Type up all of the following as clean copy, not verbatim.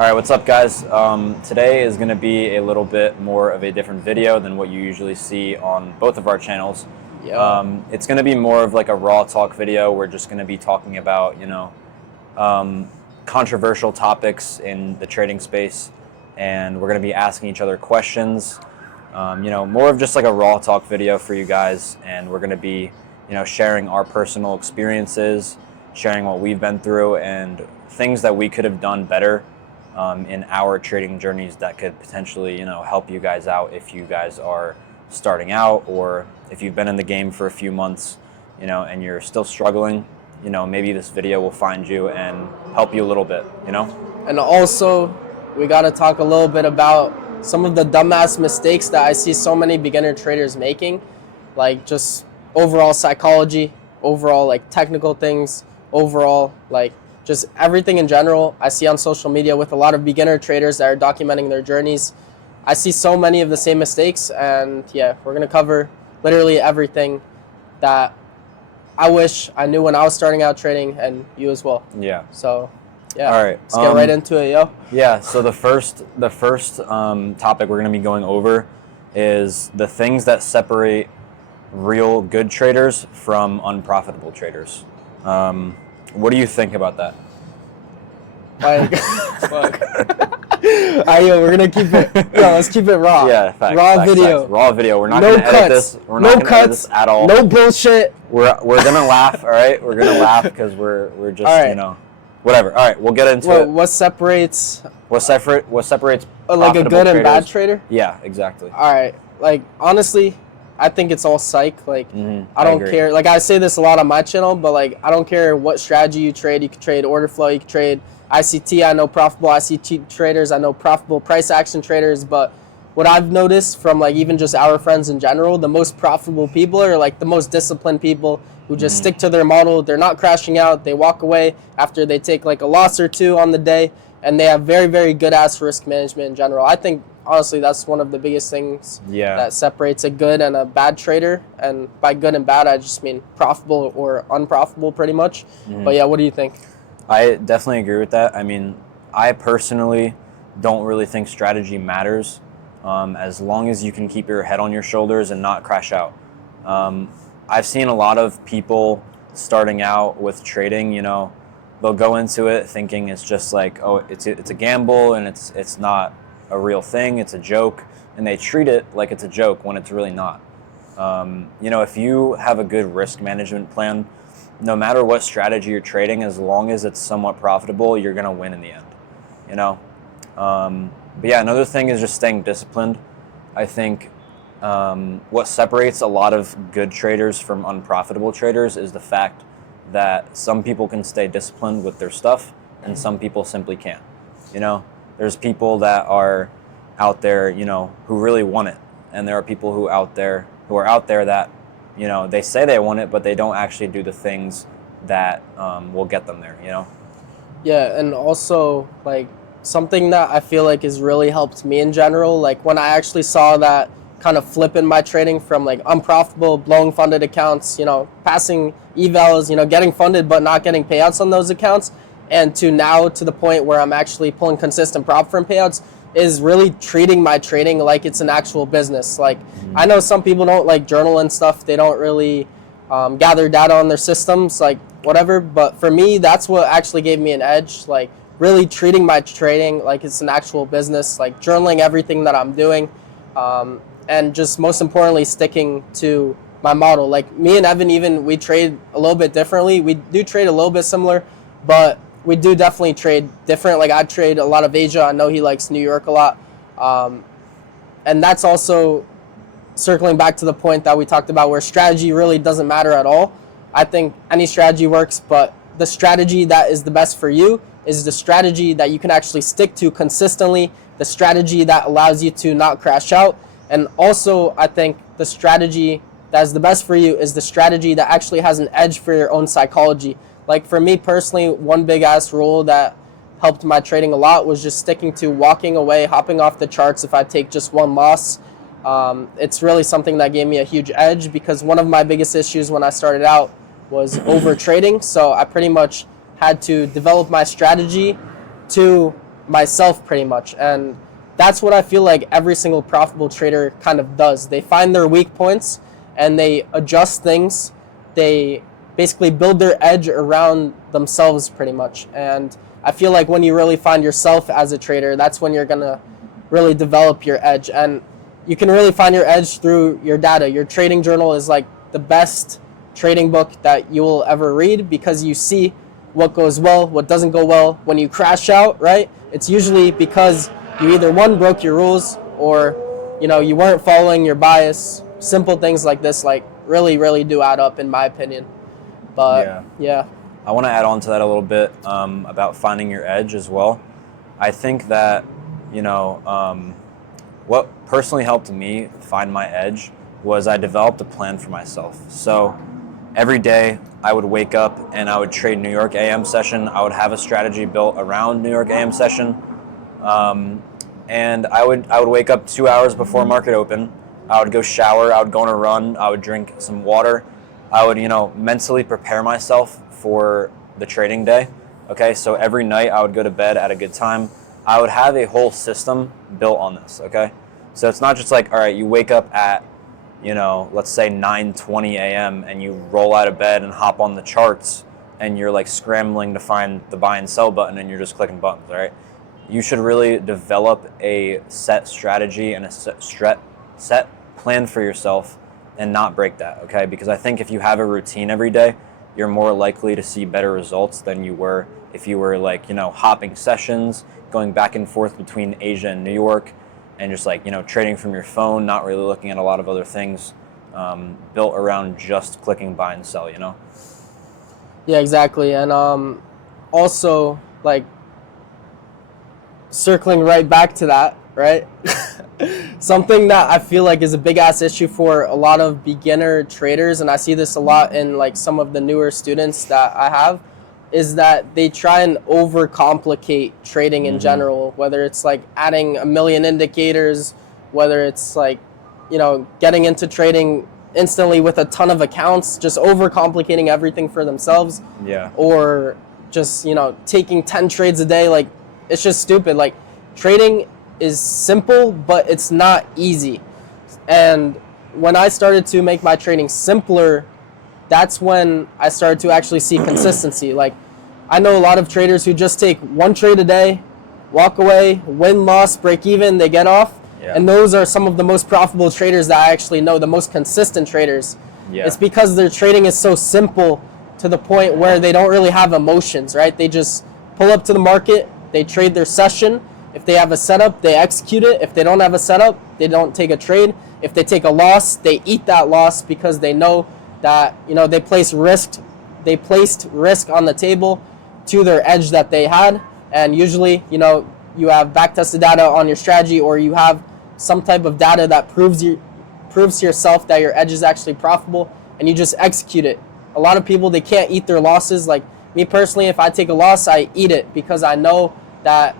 All right, what's up, guys? Today is going to be a little bit more of a different video than what you usually see on both of our channels. It's going to be more of like a raw talk video. We're just going to be talking about, controversial topics in the trading space, and we're going to be asking each other questions. More of just like a raw talk video for you guys, and we're going to be, sharing our personal experiences, sharing what we've been through, and things that we could have done better in our trading journeys that could potentially, help you guys out if you guys are starting out, or if you've been in the game for a few months, and you're still struggling, maybe this video will find you and help you a little bit, And also, we got to talk a little bit about some of the dumbass mistakes that I see so many beginner traders making, like just overall psychology, overall like technical things, overall like just everything in general. I see on social media with a lot of beginner traders that are documenting their journeys. I see so many of the same mistakes, and yeah, we're going to cover literally everything that I wish I knew when I was starting out trading, and you as well. Yeah. So, yeah. All right. Let's get right into it, yo. Yeah. So the first topic we're going to be going over is the things that separate real good traders from unprofitable traders. What do you think about that? Like, fuck. Yo, we're gonna keep it. Yo, let's keep it raw. Yeah, facts, raw video. Facts. Raw video. We're not No gonna cuts. edit this. We're not No gonna edit cuts this at all. No bullshit. We're gonna laugh. All right. We're gonna laugh because we're just right. Whatever. All right. We'll get into it. What separates? What separates Like a good and bad trader? Yeah, exactly. All right. Like honestly, I think it's all psych. Like I don't care. Like I say this a lot on my channel, but like I don't care what strategy you trade. You can trade order flow. You can trade ICT. I know profitable ICT traders. I know profitable price action traders. But what I've noticed from like even just our friends in general, the most profitable people are like the most disciplined people who just stick to their model. They're not crashing out. They walk away after they take like a loss or two on the day, and they have very, very good ass risk management in general. I think honestly that's one of the biggest things that separates a good and a bad trader. And by good and bad, I just mean profitable or unprofitable pretty much. But yeah, what do you think? I definitely agree with that. I mean, I personally don't really think strategy matters as long as you can keep your head on your shoulders and not crash out. I've seen a lot of people starting out with trading, they'll go into it thinking it's just like, oh, it's a gamble and it's not a real thing, it's a joke, and they treat it like it's a joke when it's really not. If you have a good risk management plan, no matter what strategy you're trading, as long as it's somewhat profitable, you're going to win in the end, But yeah, another thing is just staying disciplined. I think what separates a lot of good traders from unprofitable traders is the fact that some people can stay disciplined with their stuff and some people simply can't. There's people that are out there, who really want it, and there are people who are out there that, they say they want it, but they don't actually do the things that will get them there, Yeah, and also like something that I feel like has really helped me in general, like when I actually saw that kind of flip in my trading from like unprofitable, blowing funded accounts, passing evals, getting funded but not getting payouts on those accounts, and to now to the point where I'm actually pulling consistent prop firm payouts, is really treating my trading like it's an actual business. Like I know some people don't like journal and stuff. They don't really gather data on their systems, like whatever. But for me, that's what actually gave me an edge. Like really treating my trading like it's an actual business, like journaling everything that I'm doing. And just most importantly, sticking to my model. Like me and Evan, we trade a little bit differently. We do trade a little bit similar, but we do definitely trade different. Like I trade a lot of Asia. I know he likes New York a lot. And that's also circling back to the point that we talked about where strategy really doesn't matter at all. I think any strategy works, but the strategy that is the best for you is the strategy that you can actually stick to consistently, the strategy that allows you to not crash out. And also, I think the strategy that is the best for you is the strategy that actually has an edge for your own psychology. Like for me personally, one big ass rule that helped my trading a lot was just sticking to walking away, hopping off the charts if I take just one loss. It's really something that gave me a huge edge, because one of my biggest issues when I started out was over trading. So I pretty much had to develop my strategy to myself pretty much. And that's what I feel like every single profitable trader kind of does. They find their weak points and they adjust things. They basically build their edge around themselves pretty much. And I feel like when you really find yourself as a trader, that's when you're going to really develop your edge. And you can really find your edge through your data. Your trading journal is like the best trading book that you will ever read, because you see what goes well, what doesn't go well. When you crash out, right, it's usually because you either one, broke your rules, or you weren't following your bias. Simple things like this like really do add up in my opinion. But yeah. I want to add on to that a little bit about finding your edge as well. I think that what personally helped me find my edge was I developed a plan for myself. So every day I would wake up and I would trade New York AM session. I would have a strategy built around New York AM session. And I would wake up 2 hours before market open. I would go shower. I would go on a run. I would drink some water. I would, mentally prepare myself for the trading day. Okay, so every night I would go to bed at a good time. I would have a whole system built on this. Okay, so it's not just like, all right, you wake up at, let's say 9:20 a.m. and you roll out of bed and hop on the charts and you're like scrambling to find the buy and sell button and you're just clicking buttons. All right, you should really develop a set strategy and a set plan for yourself and not break that, okay? Because I think if you have a routine every day, you're more likely to see better results than you were if you were like, hopping sessions, going back and forth between Asia and New York, and just like, trading from your phone, not really looking at a lot of other things built around just clicking buy and sell, Yeah, exactly. And also, like, circling right back to that, right? Something that I feel like is a big ass issue for a lot of beginner traders, and I see this a lot in like some of the newer students that I have, is that they try and overcomplicate trading in general, whether it's like adding a million indicators, whether it's like, getting into trading instantly with a ton of accounts, just overcomplicating everything for themselves. Yeah. Or just, taking 10 trades a day. Like, it's just stupid. Like, trading is simple, but it's not easy. And when I started to make my trading simpler, that's when I started to actually see consistency. Like, I know a lot of traders who just take one trade a day, walk away, win, loss, break even, they get off. Yeah. And those are some of the most profitable traders that I actually know, the most consistent traders. Yeah. It's because their trading is so simple to the point where they don't really have emotions, right? They just pull up to the market, they trade their session. If they have a setup, they execute it. If they don't have a setup, they don't take a trade. If they take a loss, they eat that loss because they know that, they placed risk on the table to their edge that they had. And usually, you have back-tested data on your strategy, or you have some type of data that proves to yourself that your edge is actually profitable, and you just execute it. A lot of people, they can't eat their losses. Like me personally, if I take a loss, I eat it because I know that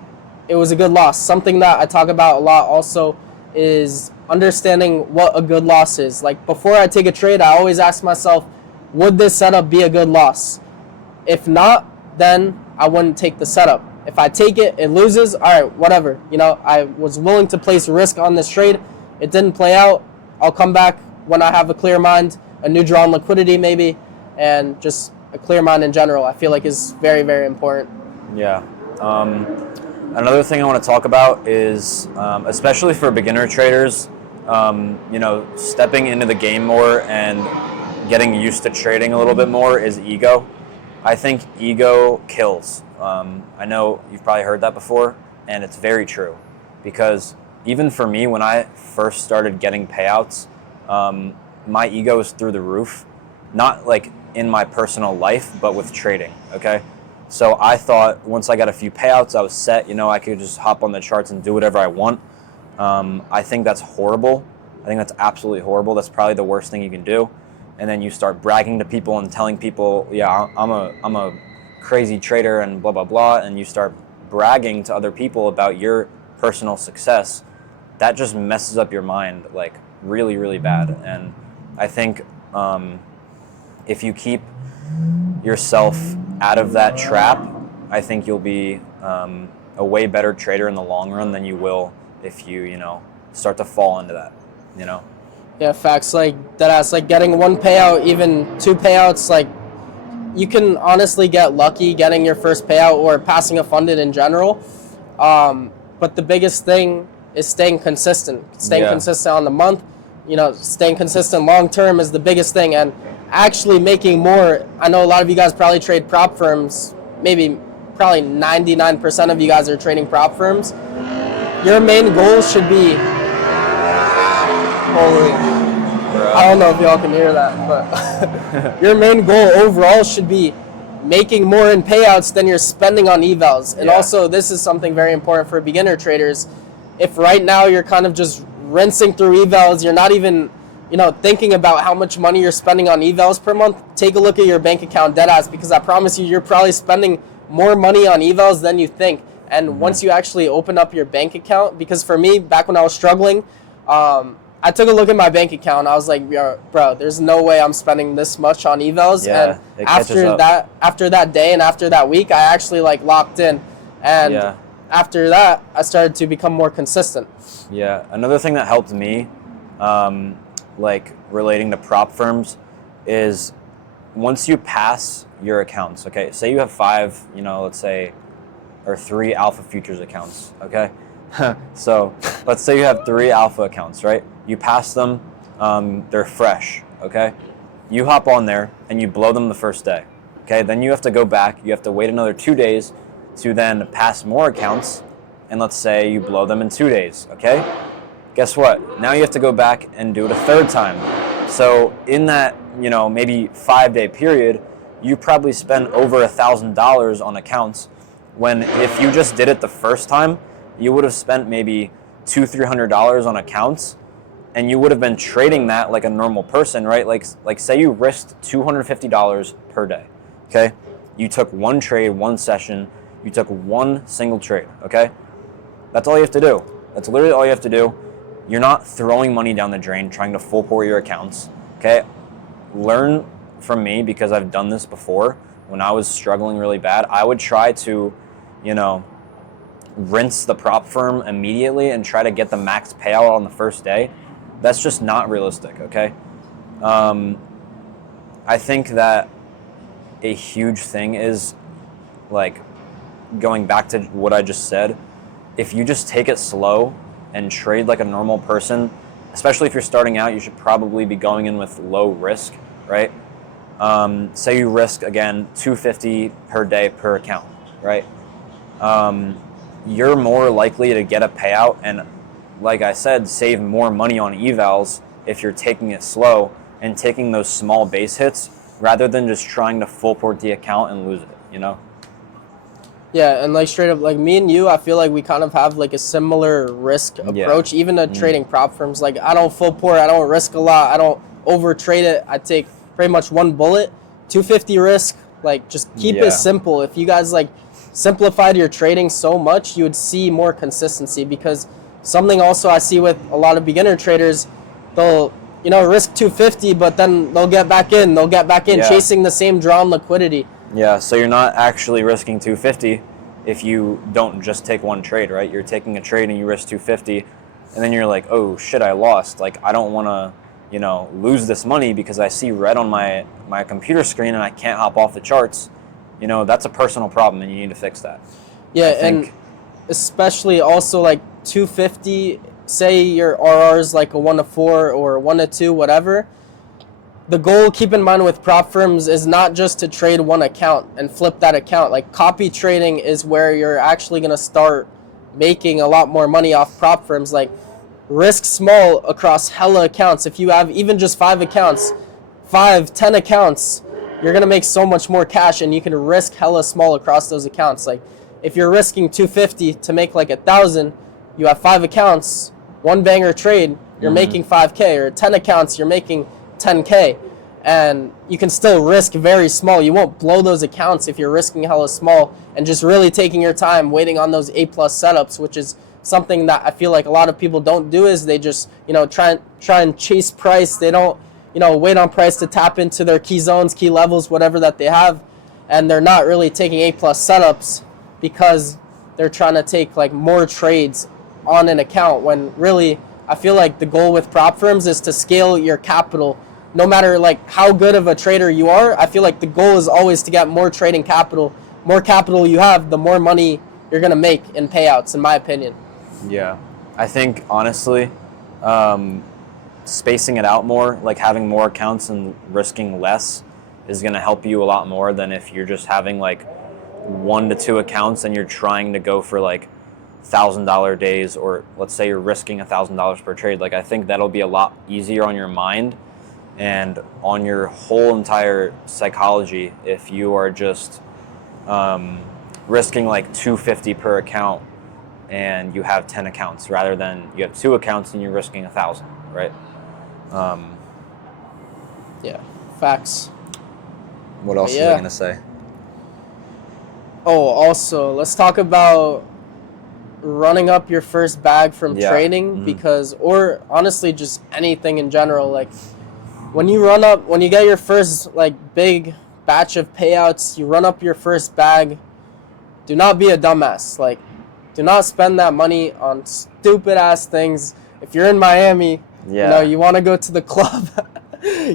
it was a good loss. Something that I talk about a lot also is understanding what a good loss is. Like, before I take a trade, I always ask myself, would this setup be a good loss? If not, then I wouldn't take the setup. If I take it, it loses, all right, whatever. I was willing to place risk on this trade. It didn't play out. I'll come back when I have a clear mind, a new draw on liquidity maybe, and just a clear mind in general, I feel like is very, very important. Yeah. Another thing I want to talk about is, especially for beginner traders, stepping into the game more and getting used to trading a little bit more is ego. I think ego kills. I know you've probably heard that before, and it's very true. Because even for me, when I first started getting payouts, my ego was through the roof. Not like in my personal life, but with trading, okay? So I thought once I got a few payouts, I was set. I could just hop on the charts and do whatever I want. I think that's horrible. I think that's absolutely horrible. That's probably the worst thing you can do. And then you start bragging to people and telling people, yeah, I'm a crazy trader and blah, blah, blah. And you start bragging to other people about your personal success. That just messes up your mind like really, really bad. And I think if you keep yourself out of that trap, I think you'll be a a way better trader in the long run than you will if you, start to fall into that, Yeah, facts. Like that's like getting one payout, even two payouts. Like you can honestly get lucky getting your first payout or passing a funded in general. But the biggest thing is staying consistent. Staying Yeah. consistent on the month. Staying consistent long term is the biggest thing, and actually making more. I know a lot of you guys probably trade prop firms. Probably 99% of you guys are trading prop firms. Your main goal should be. Holy, I don't know if y'all can hear that, but your main goal overall should be making more in payouts than you're spending on evals. And also, this is something very important for beginner traders. If right now you're kind of just rinsing through evals, you're not even, thinking about how much money you're spending on evals per month, take a look at your bank account deadass, because I promise you, you're probably spending more money on evals than you think. And once you actually open up your bank account, because for me, back when I was struggling, I took a look at my bank account. I was like, bro, there's no way I'm spending this much on evals. Yeah, and after that day and after that week, I actually locked in. And after that, I started to become more consistent. Yeah. Another thing that helped me, relating to prop firms, is once you pass your accounts, okay, say you have 5, let's say, or 3 alpha futures accounts, okay? So let's say you have 3 alpha accounts, right? You pass them, they're fresh, okay? You hop on there and you blow them the first day, okay? Then you have to go back, you have to wait another 2 days to then pass more accounts, and let's say you blow them in 2 days, okay? Guess what? Now you have to go back and do it a third time. So in that, maybe 5-day period, you probably spent over $1,000 on accounts, when if you just did it the first time, you would have spent maybe $200-300 on accounts, and you would have been trading that like a normal person, right? Like say you risked $250 per day, okay? You took one trade, one session, you took one single trade, okay? That's all you have to do. That's literally all you have to do. You're not throwing money down the drain trying to full pour your accounts, okay? Learn from me, because I've done this before. When I was struggling really bad, I would try to, rinse the prop firm immediately and try to get the max payout on the first day. That's just not realistic, okay? I think that a huge thing is, going back to what I just said, if you just take it slow and trade like a normal person, especially if you're starting out, you should probably be going in with low risk, right? Say you risk, again, $250 per day per account, right? You're more likely to get a payout and, like I said, save more money on evals if you're taking it slow and taking those small base hits rather than just trying to full port the account and lose it, Yeah, and straight up, me and you, I feel like we kind of have a similar risk approach, even to trading prop firms. I don't full port, I don't risk a lot, I don't over trade it. I take pretty much one bullet, 250 risk. Just keep it simple. If you guys simplified your trading so much, you would see more consistency. Because something also I see with a lot of beginner traders, they'll risk 250, but then they'll get back in, chasing the same drawn liquidity. Yeah, so you're not actually risking 250 if you don't just take one trade, right? You're taking a trade and you risk 250, and then you're like, oh shit, I lost. I don't want to, lose this money because I see red on my computer screen and I can't hop off the charts. That's a personal problem and you need to fix that. Yeah, and especially also 250, say your RR is a 1 to 4 or 1 to 2, whatever. The goal, keep in mind, with prop firms is not just to trade one account and flip that account. Copy trading is where you're actually going to start making a lot more money off prop firms. Risk small across hella accounts. If you have even just 5 accounts, 10 accounts, you're going to make so much more cash, and you can risk hella small across those accounts. If you're risking 250 to make 1,000, you have 5 accounts, one banger trade, you're making 5K, or 10 accounts, you're making 10K, and you can still risk very small. You won't blow those accounts if you're risking hella small and just really taking your time waiting on those A+ setups, which is something that I feel like a lot of people don't do. Is they just try and chase price. They don't wait on price to tap into their key zones, key levels, whatever that they have, and they're not really taking A+ setups because they're trying to take like more trades on an account, when really I feel like the goal with prop firms is to scale your capital. No matter like how good of a trader you are, I feel like the goal is always to get more trading capital. More capital you have, the more money you're going to make in payouts, in my opinion. Yeah. I think, honestly, spacing it out more, like having more accounts and risking less, is going to help you a lot more than if you're just having like 1 to 2 accounts and you're trying to go for like $1,000 days, or let's say you're risking $1,000 per trade. Like, I think that'll be a lot easier on your mind and on your whole entire psychology if you are just risking like $250 per account and you have 10 accounts, rather than you have 2 accounts and you're risking 1,000, right? Yeah, facts. What else was I gonna say? Oh, also, let's talk about running up your first bag from trading, because, or honestly, just anything in general. Like, when you get your first like big batch of payouts, you run up your first bag, do not be a dumbass. Like, do not spend that money on stupid ass things. If you're in Miami, you know, you want to go to the club,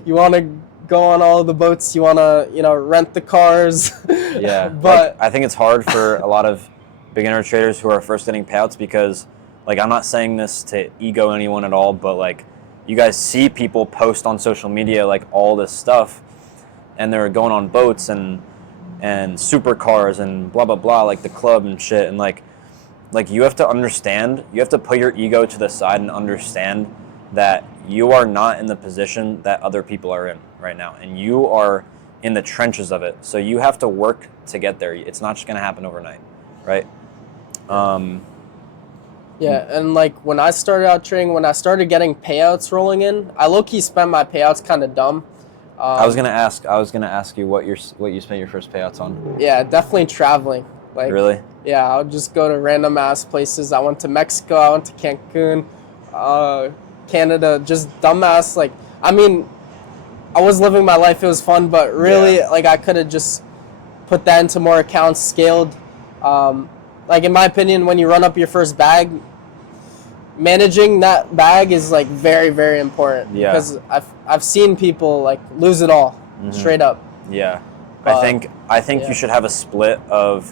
you want to go on all the boats, you want to, you know, rent the cars. Yeah, but like, I think it's hard for a lot of beginner traders who are first getting payouts, because, like, I'm not saying this to ego anyone at all, but like, you guys see people post on social media like all this stuff, and they're going on boats and supercars and blah blah blah, like the club and shit, and like you have to understand, you have to put your ego to the side and understand that you are not in the position that other people are in right now, and you are in the trenches of it. So you have to work to get there. It's not just going to happen overnight, right? Yeah, and like when I started out trading, when I started getting payouts rolling in, I low-key spent my payouts kind of dumb. I was gonna ask you what you spent your first payouts on. Yeah, definitely traveling. Like, really? Yeah, I would just go to random ass places. I went to Mexico, I went to Cancun, Canada, just dumbass. Like, I mean, I was living my life, it was fun, but really, like, I could have just put that into more accounts, scaled. Like, in my opinion, when you run up your first bag, managing that bag is like very, very important. Yeah. Because I've seen people like lose it all, straight up. Yeah. I think you should have a split of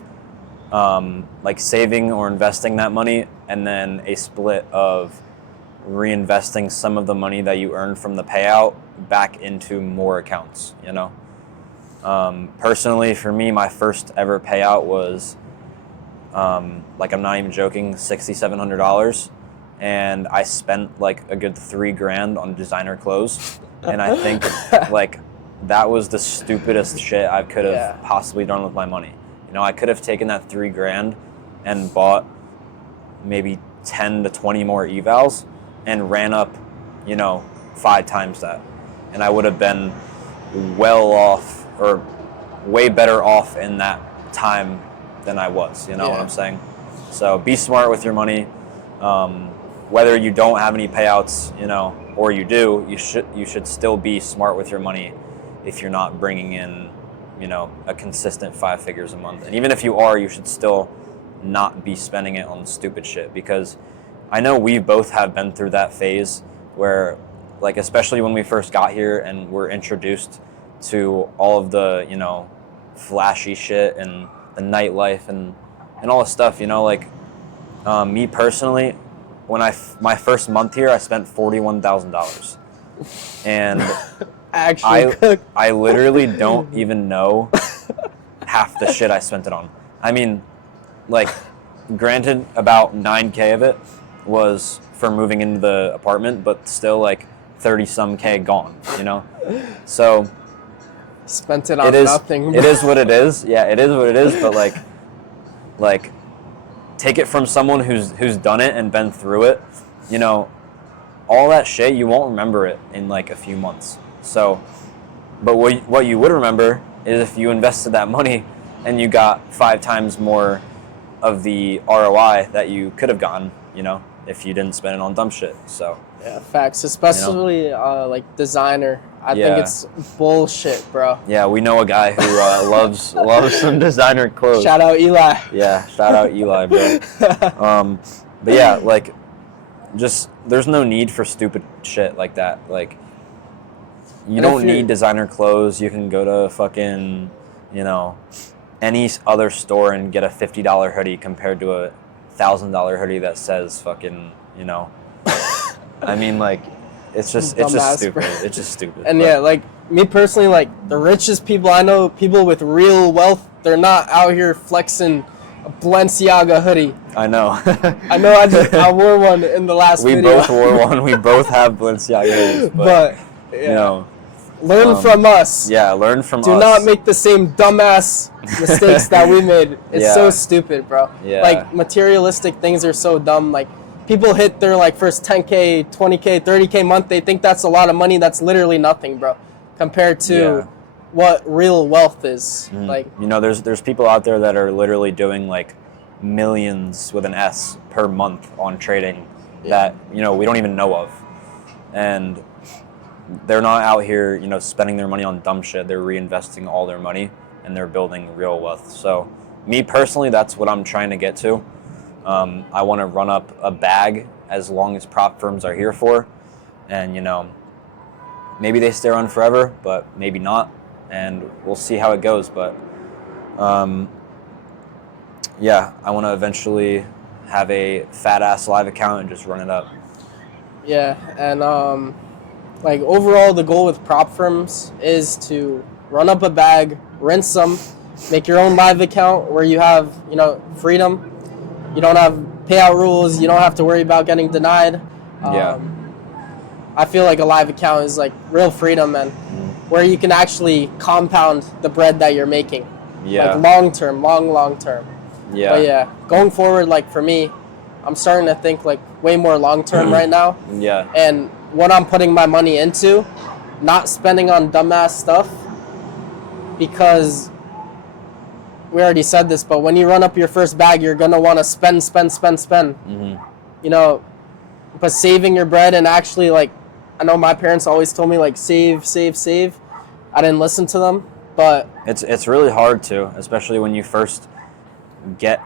like saving or investing that money, and then a split of reinvesting some of the money that you earned from the payout back into more accounts, you know? Personally, for me, my first ever payout was, like, I'm not even joking, $6,700. And I spent like a good $3,000 on designer clothes. And I think like that was the stupidest shit I could have possibly done with my money. You know, I could have taken that $3,000 and bought maybe 10 to 20 more evals and ran up, you know, 5 times that. And I would have been well off, or way better off in that time than I was, you know what I'm saying? So be smart with your money. Whether you don't have any payouts, you know, or you do, you should still be smart with your money if you're not bringing in, you know, a consistent 5 figures a month. And even if you are, you should still not be spending it on stupid shit, because I know we both have been through that phase where, like, especially when we first got here and were introduced to all of the, you know, flashy shit and the nightlife and all this stuff, you know, like, me personally, when my first month here, I spent $41,000, and I literally don't even know half the shit I spent it on. I mean, like, granted, about 9K of it was for moving into the apartment, but still like 30-some K gone, you know? So spent it on nothing. It is what it is. Yeah, it is what it is, but like take it from someone who's done it and been through it, you know, all that shit, you won't remember it in like a few months. So, but what you would remember is if you invested that money and you got 5 times more of the ROI that you could have gotten, you know, if you didn't spend it on dumb shit. So yeah, facts, especially like designer. I think Yeah. it's bullshit, bro. Yeah, we know a guy who loves some designer clothes. Shout out Eli. Yeah, shout out Eli, bro. But yeah, like, just there's no need for stupid shit like that. Like, you And don't need designer clothes. You can go to fucking, you know, any other store and get a $50 hoodie compared to a $1,000 hoodie that says fucking, you know. I mean, like, it's just stupid. Bro. It's just stupid. And yeah, like me personally, like the richest people I know, people with real wealth, they're not out here flexing a Balenciaga hoodie. I know. I know. I wore one in the last we video. both wore one. We both have Balenciaga hoodies, but yeah. You know, learn from us. Yeah, learn from us. Do not make the same dumbass mistakes that we made. It's so stupid, bro. Yeah. Like materialistic things are so dumb. Like people hit their like first 10K, 20K, 30K month. They think that's a lot of money. That's literally nothing, bro, compared to what real wealth is. Like, you know, there's people out there that are literally doing like millions with an S per month on trading that, you know, we don't even know of. And they're not out here, you know, spending their money on dumb shit. They're reinvesting all their money and they're building real wealth. So me personally, that's what I'm trying to get to. I want to run up a bag as long as prop firms are here for. And, you know, maybe they stay on forever, but maybe not. And we'll see how it goes. But, yeah, I want to eventually have a fat-ass live account and just run it up. Yeah, and, like, overall, the goal with prop firms is to run up a bag, rinse them, make your own live account where you have, you know, freedom. You don't have payout rules. You don't have to worry about getting denied. I feel like a live account is like real freedom, man, where you can actually compound the bread that you're making. Yeah. Like long term. Yeah. But yeah, going forward, like for me, I'm starting to think like way more long term right now. Yeah. And what I'm putting my money into, not spending on dumbass stuff, because we already said this, but when you run up your first bag, you're going to want to spend. Mm-hmm. You know, but saving your bread and actually, like, I know my parents always told me, like, save. I didn't listen to them, but It's really hard to, especially when you first get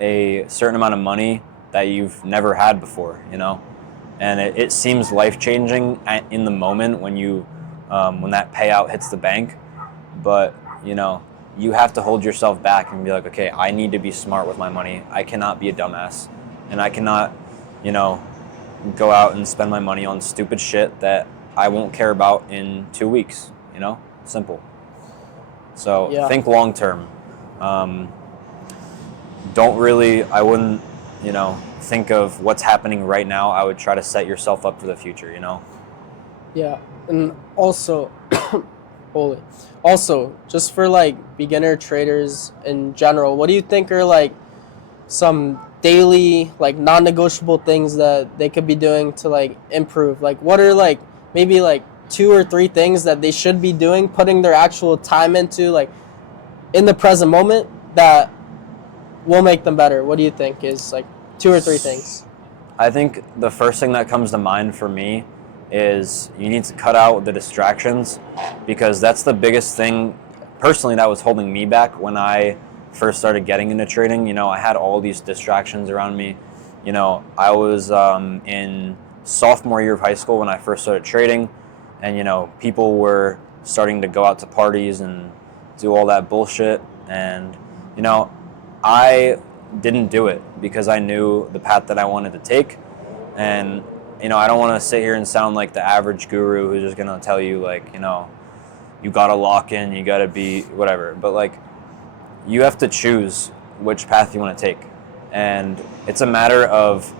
a certain amount of money that you've never had before, you know? And it seems life-changing in the moment when you when that payout hits the bank, but, you know, you have to hold yourself back and be like, okay, I need to be smart with my money. I cannot be a dumbass. And I cannot, you know, go out and spend my money on stupid shit that I won't care about in 2 weeks, you know? Simple. So think long term. I wouldn't, you know, think of what's happening right now. I would try to set yourself up for the future, you know? Yeah. And also, also, just for like beginner traders in general, what do you think are like some daily, like non-negotiable things that they could be doing to like improve? Like what are like maybe like 2 or 3 things that they should be doing, putting their actual time into, like in the present moment, that will make them better? What do you think is like 2 or 3 things? I think the first thing that comes to mind for me is you need to cut out the distractions, because that's the biggest thing personally that was holding me back when I first started getting into trading. You know, I had all these distractions around me. You know, I was in sophomore year of high school when I first started trading, and, you know, people were starting to go out to parties and do all that bullshit. And, you know, I didn't do it because I knew the path that I wanted to take. And, you know, I don't want to sit here and sound like the average guru who's just going to tell you, like, you know, you got to lock in, you got to be whatever. But, like, you have to choose which path you want to take. And it's a matter of,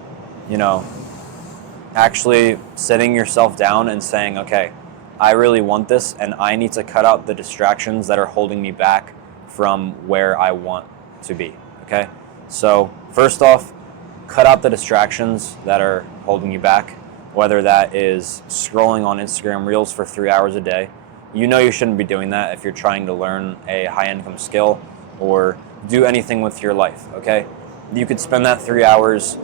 you know, actually sitting yourself down and saying, okay, I really want this, and I need to cut out the distractions that are holding me back from where I want to be, okay? So first off, cut out the distractions that are holding you back, whether that is scrolling on Instagram Reels for 3 hours a day. You know you shouldn't be doing that if you're trying to learn a high-income skill or do anything with your life, okay? You could spend that 3 hours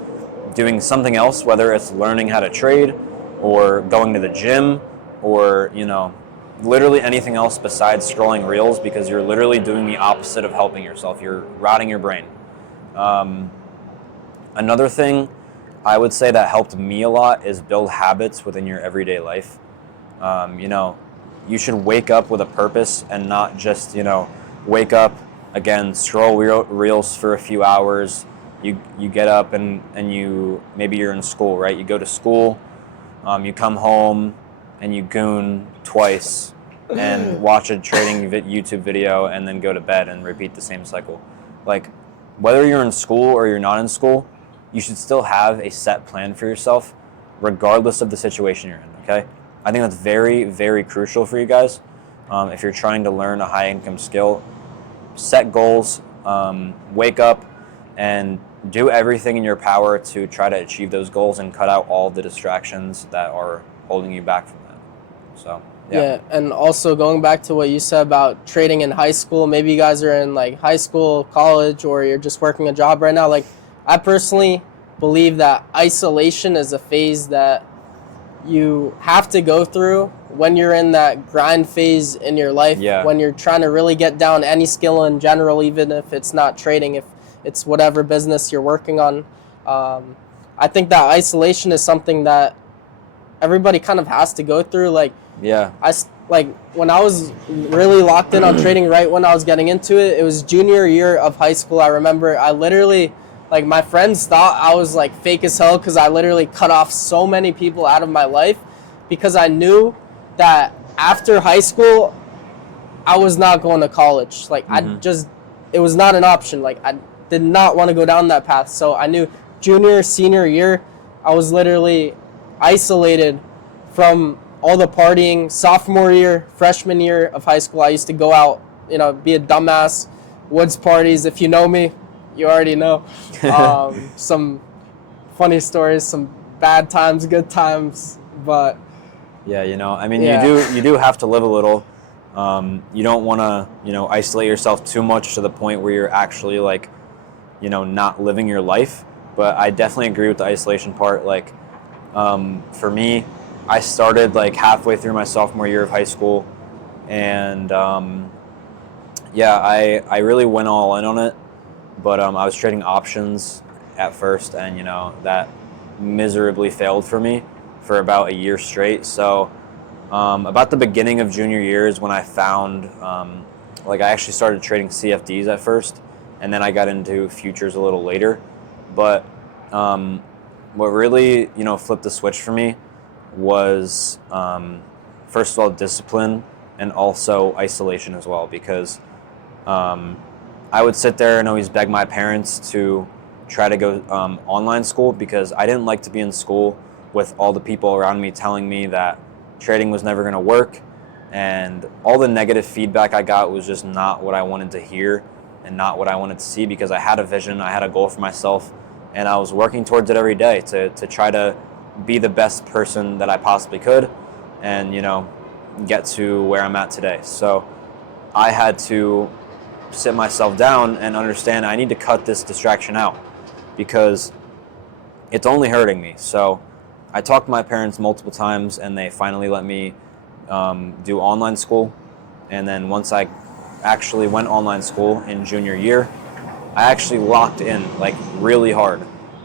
doing something else, whether it's learning how to trade or going to the gym or, you know, literally anything else besides scrolling reels, because you're literally doing the opposite of helping yourself. You're rotting your brain. Another thing I would say that helped me a lot is build habits within your everyday life. You know, you should wake up with a purpose and not just, you know, wake up, again, scroll reels for a few hours. You get up and you, maybe you're in school, right? You go to school, you come home and you goon twice and watch a trading YouTube video and then go to bed and repeat the same cycle. Like, whether you're in school or you're not in school, you should still have a set plan for yourself, regardless of the situation you're in, okay? I think that's very, very crucial for you guys. If you're trying to learn a high income skill, set goals, wake up, and do everything in your power to try to achieve those goals and cut out all the distractions that are holding you back from that. So, yeah, and also going back to what you said about trading in high school, maybe you guys are in like high school, college, or you're just working a job right now. Like, I personally believe that isolation is a phase that you have to go through when you're in that grind phase in your life, when you're trying to really get down any skill in general, even if it's not trading, if it's whatever business you're working on. I think that isolation is something that everybody kind of has to go through. Like, when I was really locked in on trading, right when I was getting into it, it was junior year of high school. I remember I literally, like, my friends thought I was like fake as hell because I literally cut off so many people out of my life because I knew that after high school I was not going to college. Like, it was not an option. Like, I did not want to go down that path. So I knew junior, senior year, I was literally isolated from all the partying. Sophomore year, freshman year of high school, I used to go out, you know, be a dumbass, woods parties. If you know me, you already know. Some funny stories, some bad times, good times, but yeah, you know, I mean, you do have to live a little. You don't want to, you know, isolate yourself too much to the point where you're actually, like, you know, not living your life. But I definitely agree with the isolation part. Like, for me, I started like halfway through my sophomore year of high school, and I really went all in on it. But I was trading options at first, and, you know, that miserably failed for me for about a year straight. So about the beginning of junior year is when I found, like, I actually started trading CFDs at first, and then I got into futures a little later. But what really, you know, flipped the switch for me was, first of all, discipline, and also isolation as well, because I would sit there and always beg my parents to try to go online school, because I didn't like to be in school with all the people around me telling me that trading was never going to work, and all the negative feedback I got was just not what I wanted to hear and not what I wanted to see, because I had a vision, I had a goal for myself, and I was working towards it every day to try to be the best person that I possibly could and, you know, get to where I'm at today. So I had to sit myself down and understand I need to cut this distraction out because it's only hurting me. So I talked to my parents multiple times, and they finally let me do online school. And then once I actually went online school in junior year, I actually locked in, like, really hard.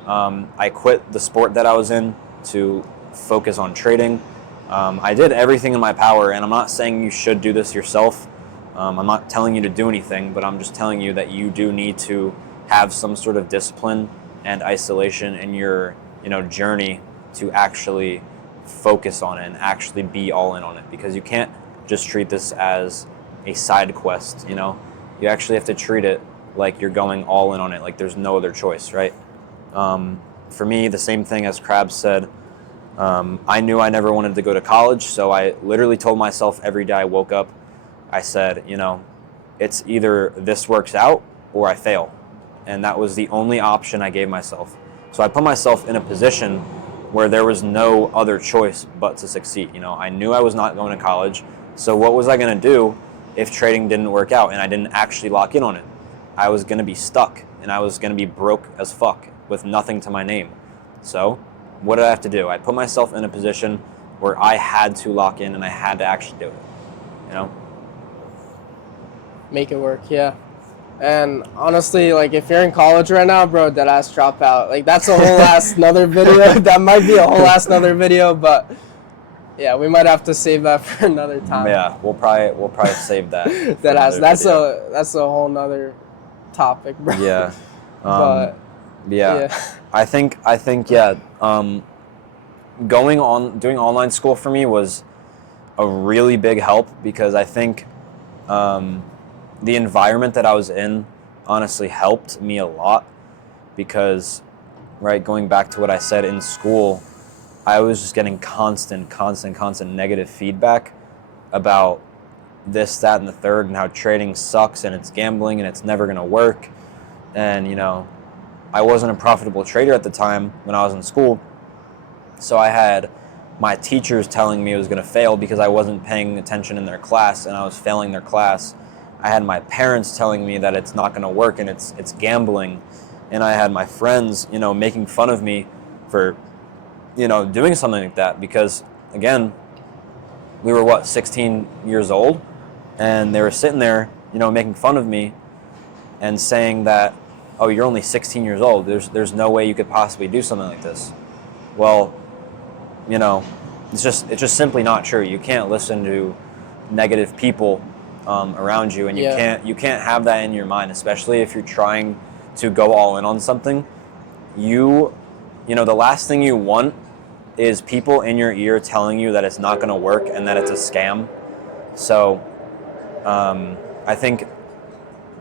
I quit the sport that I was in to focus on trading. I did everything in my power, and I'm not saying you should do this yourself. I'm not telling you to do anything, but I'm just telling you that you do need to have some sort of discipline and isolation in your, you know, journey to actually focus on it and actually be all in on it, because you can't just treat this as a side quest, you know. You actually have to treat it like you're going all in on it, like there's no other choice, right? For me, the same thing as Krabs said. I knew I never wanted to go to college, so I literally told myself every day I woke up, I said, you know, it's either this works out or I fail. And that was the only option I gave myself. So I put myself in a position where there was no other choice but to succeed. You know, I knew I was not going to college, so what was I going to do if trading didn't work out and I didn't actually lock in on it? I was going to be stuck, and I was going to be broke as fuck with nothing to my name. So what did I have to do? I put myself in a position where I had to lock in and I had to actually do it. you know? Make it work, yeah. And honestly, like if you're in college right now, bro, dead ass drop out. Like that's a whole ass another video. That might be a whole ass another video, but yeah, we might have to save that for another time. Yeah, we'll probably save that. Dead ass. That's a whole nother topic, bro. Yeah. But yeah. I think yeah. Doing online school for me was a really big help because I think the environment that I was in honestly helped me a lot because, right, going back to what I said in school, I was just getting constant negative feedback about this, that, and the third, and how trading sucks and it's gambling and it's never going to work. And, you know, I wasn't a profitable trader at the time when I was in school. So I had my teachers telling me I was going to fail because I wasn't paying attention in their class and I was failing their class. I had my parents telling me that it's not going to work and it's gambling. And I had my friends, you know, making fun of me for, you know, doing something like that because, again, we were, 16 years old? And they were sitting there, you know, making fun of me and saying that, oh, you're only 16 years old. There's no way you could possibly do something like this. Well, you know, it's just simply not true. You can't listen to negative people around you, and you can't have that in your mind, especially if you're trying to go all in on something. You know, the last thing you want is people in your ear telling you that it's not going to work and that it's a scam. So I think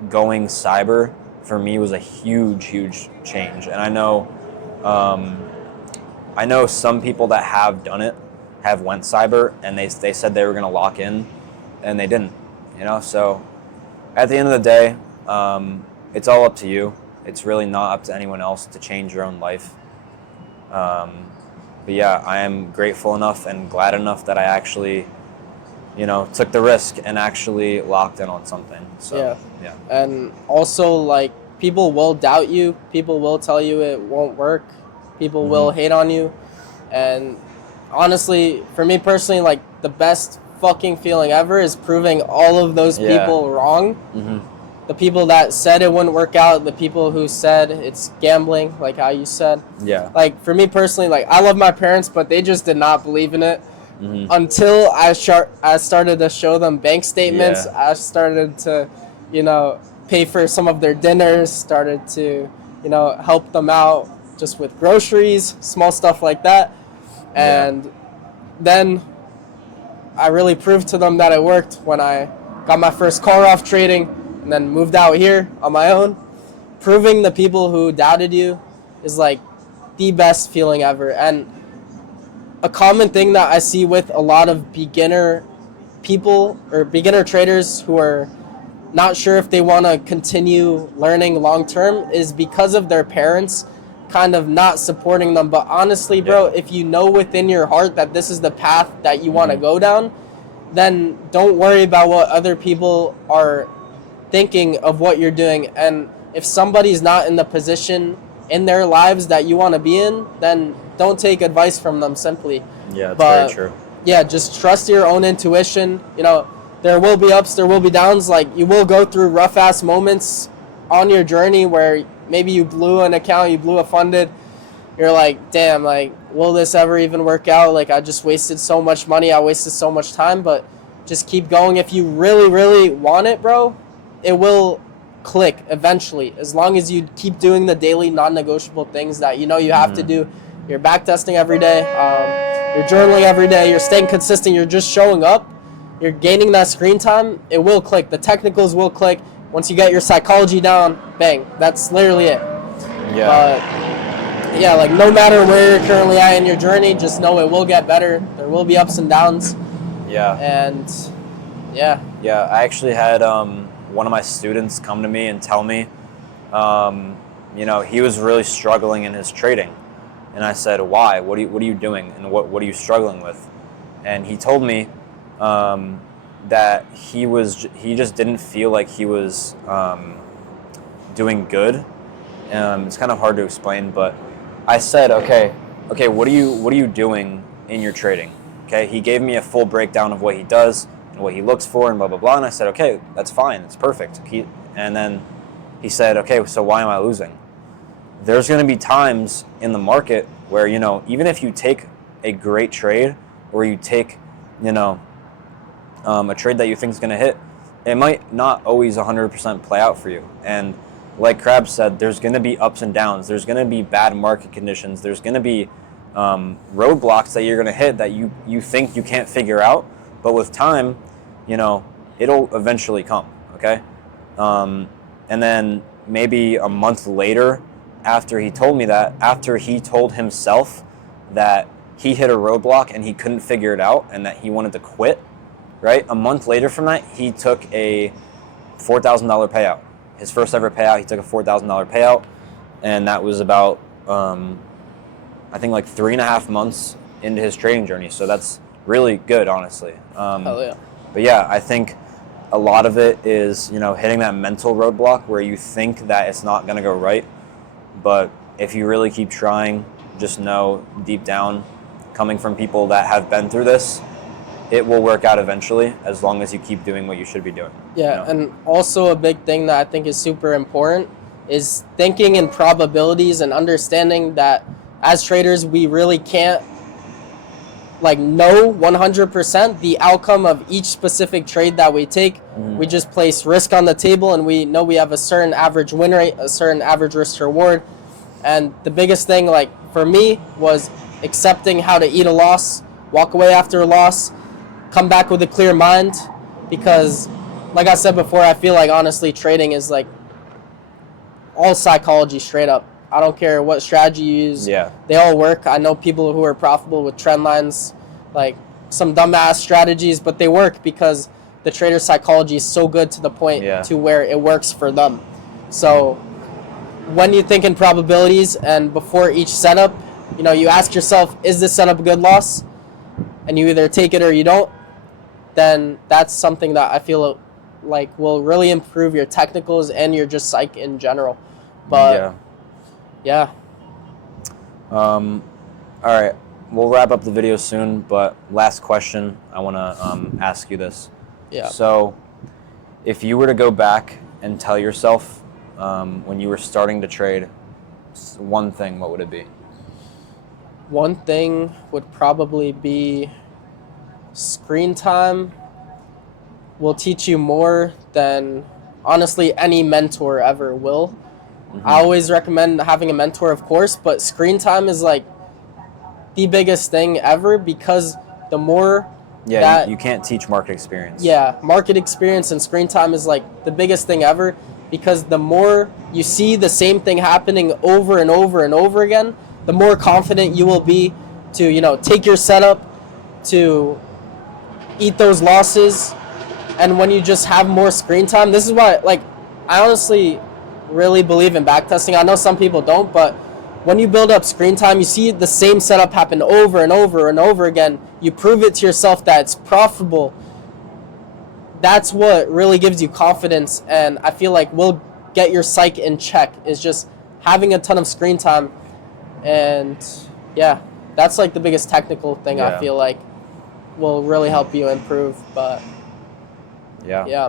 going cyber for me was a huge change, and I know some people that have done it have went cyber and they said they were going to lock in and they didn't, you know. So at the end of the day, it's all up to you. It's really not up to anyone else to change your own life. But yeah, I am grateful enough and glad enough that I actually, you know, took the risk and actually locked in on something. So yeah. And also, like, people will doubt you. People will tell you it won't work. People will hate on you. And honestly, for me personally, like, the best fucking feeling ever is proving all of those people wrong. The people that said it wouldn't work out, the people who said it's gambling, like how you said. Yeah. Like, for me personally, like, I love my parents, but they just did not believe in it. Until I started to show them bank statements. I started to, you know, pay for some of their dinners, started to, you know, help them out just with groceries, small stuff like that. And then I really proved to them that it worked when I got my first car off trading and then moved out here on my own. Proving the people who doubted you is like the best feeling ever. And a common thing that I see with a lot of beginner people or beginner traders who are not sure if they want to continue learning long term is because of their parents kind of not supporting them. But honestly, bro, if you know within your heart that this is the path that you want to go down, then don't worry about what other people are thinking of what you're doing. And if somebody's not in the position in their lives that you want to be in, then don't take advice from them simply. Yeah, that's very true. Yeah, just trust your own intuition. You know, there will be ups, there will be downs. Like, you will go through rough ass moments on your journey where maybe you blew an account, you blew a funded. You're like, damn, like, will this ever even work out? Like, I just wasted so much money, I wasted so much time. But just keep going. If you really want it, bro, it will click eventually, as long as you keep doing the daily non-negotiable things that you know you have to do. You're back testing every day, you're journaling every day, you're staying consistent, you're just showing up, you're gaining that screen time. It will click. The technicals will click. Once you get your psychology down, bang, that's literally it. But yeah, like, no matter where you're currently at in your journey, just know it will get better. There will be ups and downs. And I actually had one of my students come to me and tell me, you know, he was really struggling in his trading. And I said, why? What are you doing? And what are you struggling with? And he told me that he just didn't feel like he was doing good. It's kind of hard to explain, but I said, okay, what are you doing in your trading? Okay, he gave me a full breakdown of what he does and what he looks for and blah, blah, blah. And I said, okay, that's fine. It's perfect. And then he said, okay, so why am I losing? There's going to be times in the market where, you know, even if you take a great trade or you take, you know, a trade that you think is going to hit, it might not always 100% play out for you. And like Krabs said, there's going to be ups and downs. There's going to be bad market conditions. There's going to be roadblocks that you're going to hit that you think you can't figure out. But with time, you know, it'll eventually come, okay? And then maybe a month later, after he told me that, after he told himself that he hit a roadblock and he couldn't figure it out and that he wanted to quit, right? A month later from that, he took a $4,000 payout. His first ever payout, he took a $4,000 payout, and that was about, I think, like 3.5 months into his trading journey. So that's really good, honestly. Hell yeah. But yeah, I think a lot of it is, you know, hitting that mental roadblock where you think that it's not going to go right. But if you really keep trying, just know deep down, coming from people that have been through this, it will work out eventually as long as you keep doing what you should be doing. Yeah, you know? and also a big thing that I think is super important is thinking in probabilities and understanding that as traders, we really can't like know 100% the outcome of each specific trade that we take. Mm-hmm. We just place risk on the table and we know we have a certain average win rate, a certain average risk to reward. And the biggest thing, like for me, was accepting how to eat a loss, walk away after a loss, come back with a clear mind, because like I said before, I feel like honestly trading is like all psychology straight up. I don't care what strategy you use. Yeah. They all work. I know people who are profitable with trend lines, like some dumbass strategies, but they work because the trader psychology is so good to the point to where it works for them. So when you think in probabilities and before each setup, you know, you ask yourself, is this setup a good loss? And you either take it or you don't, then that's something that I feel like will really improve your technicals and your just psych in general. But yeah. All right, we'll wrap up the video soon, but last question, I want to ask you this. Yeah. So if you were to go back and tell yourself when you were starting to trade one thing, what would it be? One thing would probably be screen time will teach you more than honestly any mentor ever will. Mm-hmm. I always recommend having a mentor, of course, but screen time is like the biggest thing ever, because the more you can't teach market experience. Yeah, market experience and screen time is like the biggest thing ever, because the more you see the same thing happening over and over and over again, the more confident you will be to, you know, take your setup, to eat those losses. And when you just have more screen time, this is why, like, I honestly really believe in backtesting. I know some people don't, but when you build up screen time, you see the same setup happen over and over and over again. You prove it to yourself that it's profitable. That's what really gives you confidence, and I feel like will get your psych in check, is just having a ton of screen time. And yeah, that's like the biggest technical thing I feel like will really help you improve. But yeah.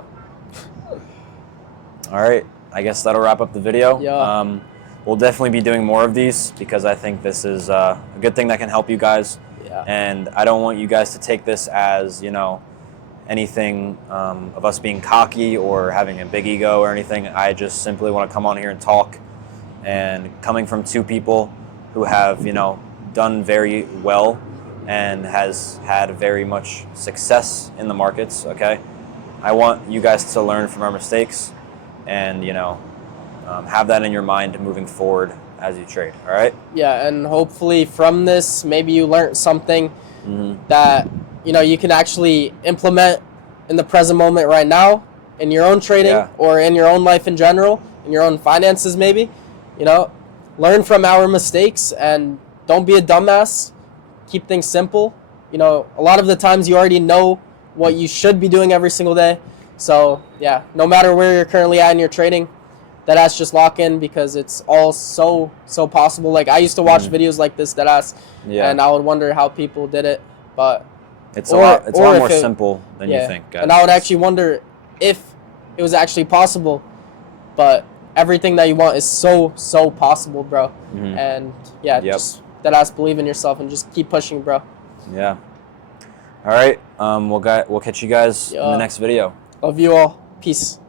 All right, I guess that'll wrap up the video. Yeah. We'll definitely be doing more of these because I think this is a good thing that can help you guys. Yeah. And I don't want you guys to take this as, you know, anything of us being cocky or having a big ego or anything. I just simply want to come on here and talk. And coming from two people who have, you know, done very well and has had very much success in the markets, okay? I want you guys to learn from our mistakes and, you know, have that in your mind moving forward as you trade, all right? Yeah, and hopefully from this, maybe you learned something that, you know, you can actually implement in the present moment right now in your own trading or in your own life in general, in your own finances maybe. You know, learn from our mistakes and don't be a dumbass. Keep things simple. You know, a lot of the times you already know what you should be doing every single day. So yeah, no matter where you're currently at in your trading, deadass just lock in, because it's all so possible. Like I used to watch videos like this, deadass, and I would wonder how people did it. But It's a lot more if simple than you think, guys. And I would actually wonder if it was actually possible, but everything that you want is so possible, bro. And yeah, just that ass believe in yourself and just keep pushing, bro. Yeah. All right. We'll catch you guys in the next video. Love you all. Peace.